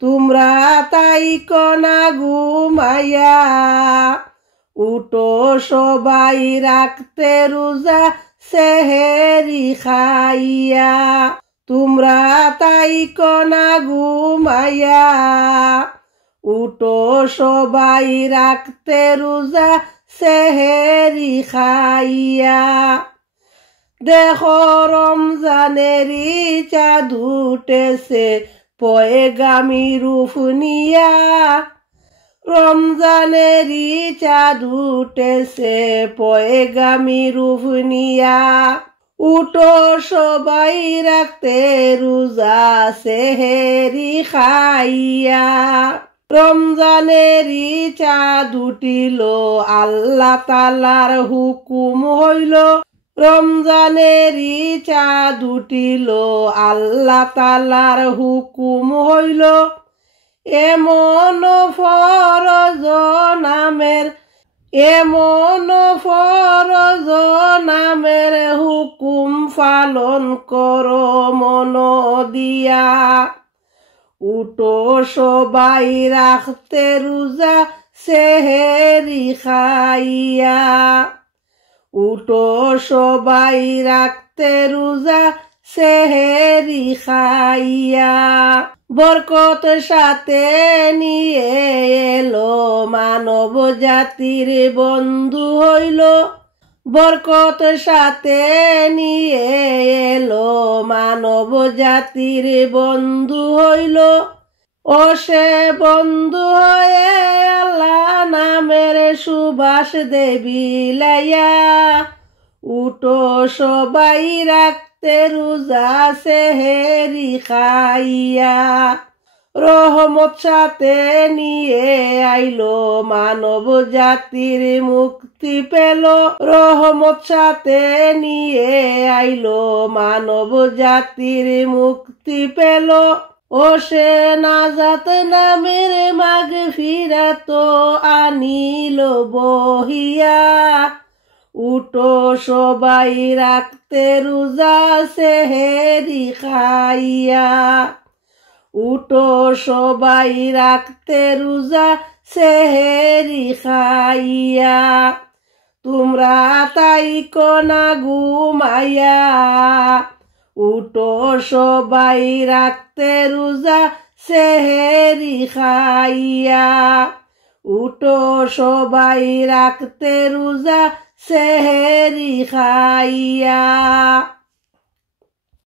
তোমরা তাই কনা ঘুমাইয়া উঠো সবাই রাখতে রোজা সেহেরি খাইয়া। তোমরা তাই কনা ঘুমাইয়া উঠো সবাই রাখতে রোজা সেহেরি খাইয়া। দেখো রমজানেরই চাঁদ উঠেছে পয়গামী রূপ নিয়া। রমজানেরই চাঁদ উঠেছে পয়গামী রূপ নিয়া। উঠো সবাই রাখতে রোজা সেহেরি খাইয়া। রমজানেরই চাঁদ উঠিল আল্লাহ তাআলার হুকুম হইল। রমজানেরই চাঁদ উঠিল আল্লাহ তাআলার হুকুম হইল। এমন ফরজ নামের হুকুম পালন করো মন দিয়া। উঠো সবাই রাখতে রোজা সেহেরি খাইয়া। উঠো সবাই রাখতে রোজা সেহেরি খাইয়া। বরকত সাথে নিয়ে এলো মানব জাতির বন্ধু হইল। বরকত সাথে নিয়ে এলো মানব জাতির বন্ধু হইল। ও সে বন্ধু হয়ে আল্লাহ নামের সুবাস দেবী লাইয়া। উঠো সবাই রাখতে রোজা সেহেরি খাইয়া। রহমত সাথে নিয়ে আইলো মানব জাতির মুক্তি পেল। রহমত সাথে নিয়ে আইলো মানব জাতির মুক্তি পেল। ও সে নাজাত নামের মাগফিরাত আনিল বহিয়া। উঠো সবাই রাখতে রোজা সেহেরি খাইয়া। উঠো সবাই রাখতে রোজা সেহেরি খাইয়া। তোমরা তাই কনা ঘুমাইয়া উঠো সবাই রাখতে রোজা সেহেরি খাইয়া। উঠো সবাই রাখতে রোজা সেহেরি খাইয়া।